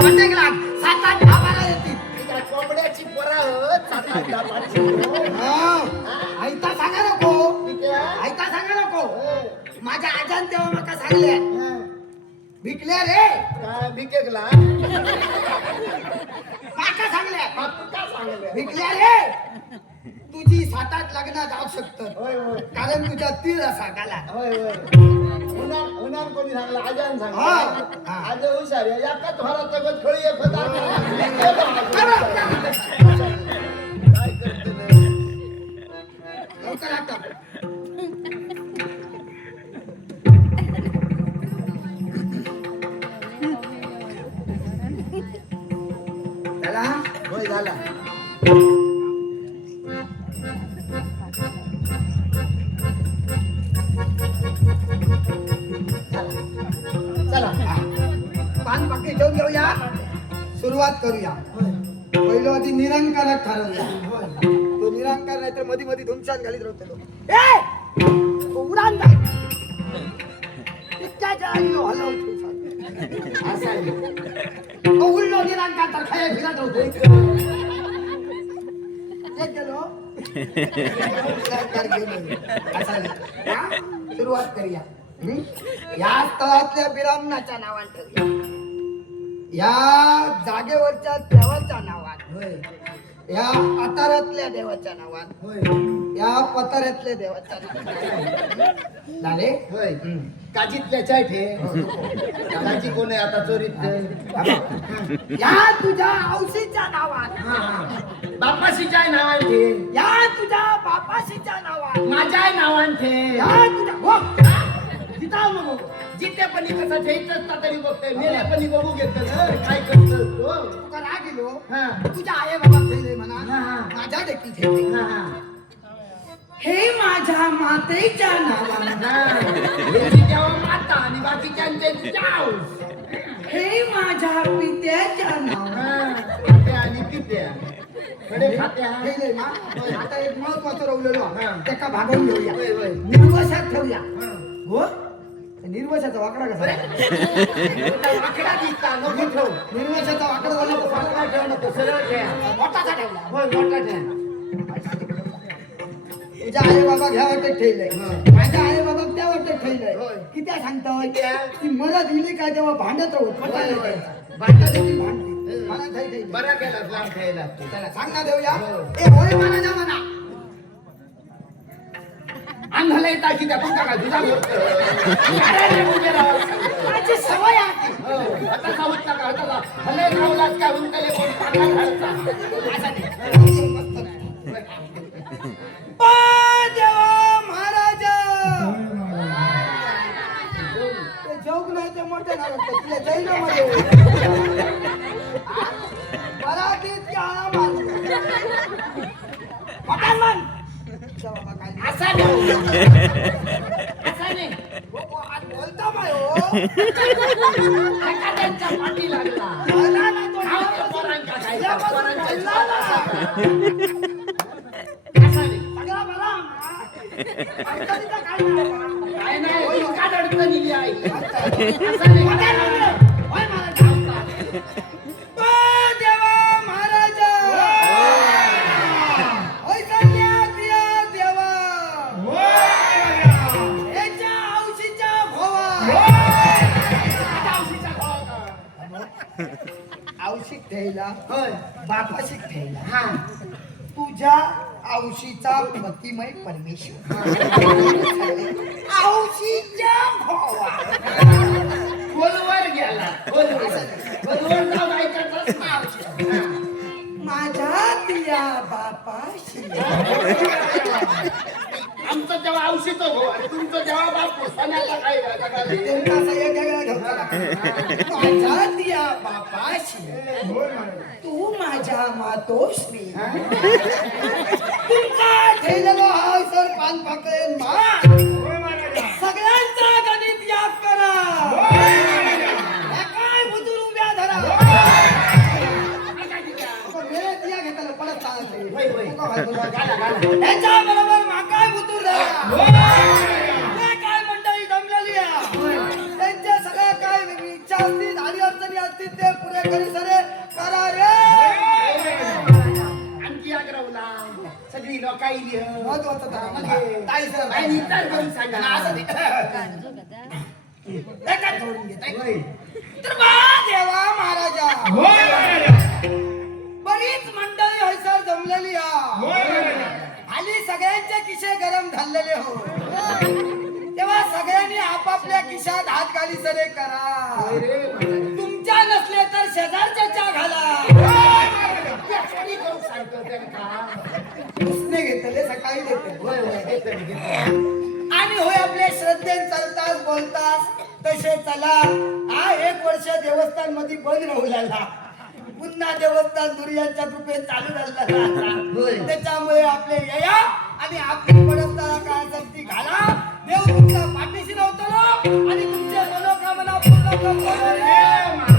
Contact लाग 7-8 10 येतील. कोंबड्याची पोरा आयता सांगा नको, आयता सांगा नको. माझ्या आजान तेव्हा मला सांगले भिकल्या रे काय भिकेकला माका सांगल्या भिकल्या रे तुझी 7-8 लग्न जाऊ शकतात कारण तुझ्या तीळ असा गाला. होणार कोणी सांगला आजान सांगला आज हुशार एकाच घरात जगत खळी एक होता काय करते लवकर आता चला होय झाला चला पान पाकी ठेवून घेऊया सुरुवात करूया. पहिलं आधी निरंकारात ठरवूया. तो निरंकार नाही तर मध्ये मध्ये धुमशान घालीत राहतो. उडान जाय इतक्याच्या आईलो हलवतो असा उडलो निरंकार तर खाया फिरत होतो. एक गेलो निरंकार गेलो असा सुरुवात करूया. या स्थळातल्या बिरामनाच्या नावाने ठेवूया. या जागेवरच्या देवाच्या नावात या आतारातल्या देवाच्या नावात या पताऱ्यातल्या देवाच्या नावात झाले होय काजीतल्या चाय ठे काजी कोण आहे आता चोरीत या तुझ्या औशीच्या नावात बापाशी चाय नाव ठे या तुझ्या बापाशीच्या नावात माझ्या नावान ठे या तुझ्या जिथे पण कसं ठेवत तरी बघतोय मेल्या पण बघू घेत काय करतो तुका राग गेलो हा तुझ्या आई बाबा ठेवले म्हणा हा. माझ्या देखील ठेवले. हा हे माझ्या मातेच्या नावानं तेव्हा माता आणि बाकीच्यांचे जाऊ हे माझ्या पित्याच्या नावानं खात्या आणि पित्या कडे खात्या ठेवले ना. आता एक महत्वाचं रवलेलो हा. त्याका भागवून घेऊया होय, होय. निर्वशात ठेवूया. हो निर्वशाचा वाकडा कसा वाकडा दिसता नको ठेव निर्वशाचा वाकडा झाला तर वाकडा ठेव नको सरळ ठेव मोठाचा ठेवला. होय मोठा ठेव तुझ्या आई बाबा घ्या वाटत ठेवलंय माझ्या आई बाबा त्या वाटत ठेवलंय होय. किती सांगतोय ती मला दिली काय तेव्हा भांडत होत होय, होय. भांडत देखील भांडते मला ठेव ठेव. बरा केला लांब ठेवला चला सांग ना देऊया हो. ए होय म्हणा ना म्हणा अंधाला येतात की त्या तुमचा काय तुझा माझी सवय आहे आता सावत नका आता हले रावलाच काय उंटले कोण पांढरा घालता देवा महाराज ते जोग नाही ते मोठे नाव तुला जैनामध्ये मराठीत की आळा मार असा नाही असा नाही आज बोलता माय हो एखाद्यांच्या पाठी लागला ना, ना, तो खाऊ नाव पोरांच्या खायला, यापासून पोरांच्या बोलला ना. असा नाही सगळा बरा अडचणीचा काय नाही. काय नाही काय अडचण दिली आई अच्छा. असं नाही होय महाराज. ओ देवा महाराज होय कन्या प्रिय देवा याच्या औशीच्या भोवा औषिक ठेवला होय बापाशिक ठेवला हा तुझ्या औशीचा प्रतिमय परमेश्वर औशीच्या भोवा खोलवर गेला खोलवर जाऊन ऐकायचंच नाव माझ्या तिया बापाशी आमचं जेव्हा औषध हो आणि तुमचं जेव्हा बापू सणाला काय त्यांना असं एक वेगळा घ्यायचा. माझ्या तिया बापाशी तू माझ्या मातोश्री तुमचा ठेलेलो हा सर पान पाकळे सगळ्यांचा गणित याद करा काय बुजुर्ग उभ्या धरा मेरे तिया घेताना परत याच्या बरोबर माकाय बुतूर धरा काय मंडळी जमलेली आहे त्यांच्या सगळ्या काय इच्छा असतील आणि अडचणी असतील ते पुरे किशे करी सरे करा रे. आणखी आग्रवला सगळी लोक आली महत्वाचं तर ताई सर आणि इतर करून सांगा असं ते. एकाच जोडून घेत आहे. होय. तर बा देवा महाराजा बरीच मंडळी हैसर जमलेली आली सगळ्यांचे किशे गरम झालेले हो तेव्हा सगळ्यांनी आपापल्या खिशात हात घाली सरे करा. होय रे महाराज. तुमच्या नसले तर शेजारच्या चा घाला. कोणी करून सांगतो त्यांना उसने घेतले सकाळी देते. होय होय घेतो मी, घेतो. आणि होय आपले श्रद्धेन चालतास बोलतास तसे चला. हा 1 वर्ष देवस्थान मध्ये बंद राहुल्याला पुन्हा देवस्थान दुर्यांच्या कृपेत चालू होय. झाला. त्याच्यामुळे आपले यया आणि आपली पडस्ताला काय शक्ती घाला. देव तुमच्या पाठीशी नव्हतो आणि तुमच्या मनोकामना पूर्ण करतो रे.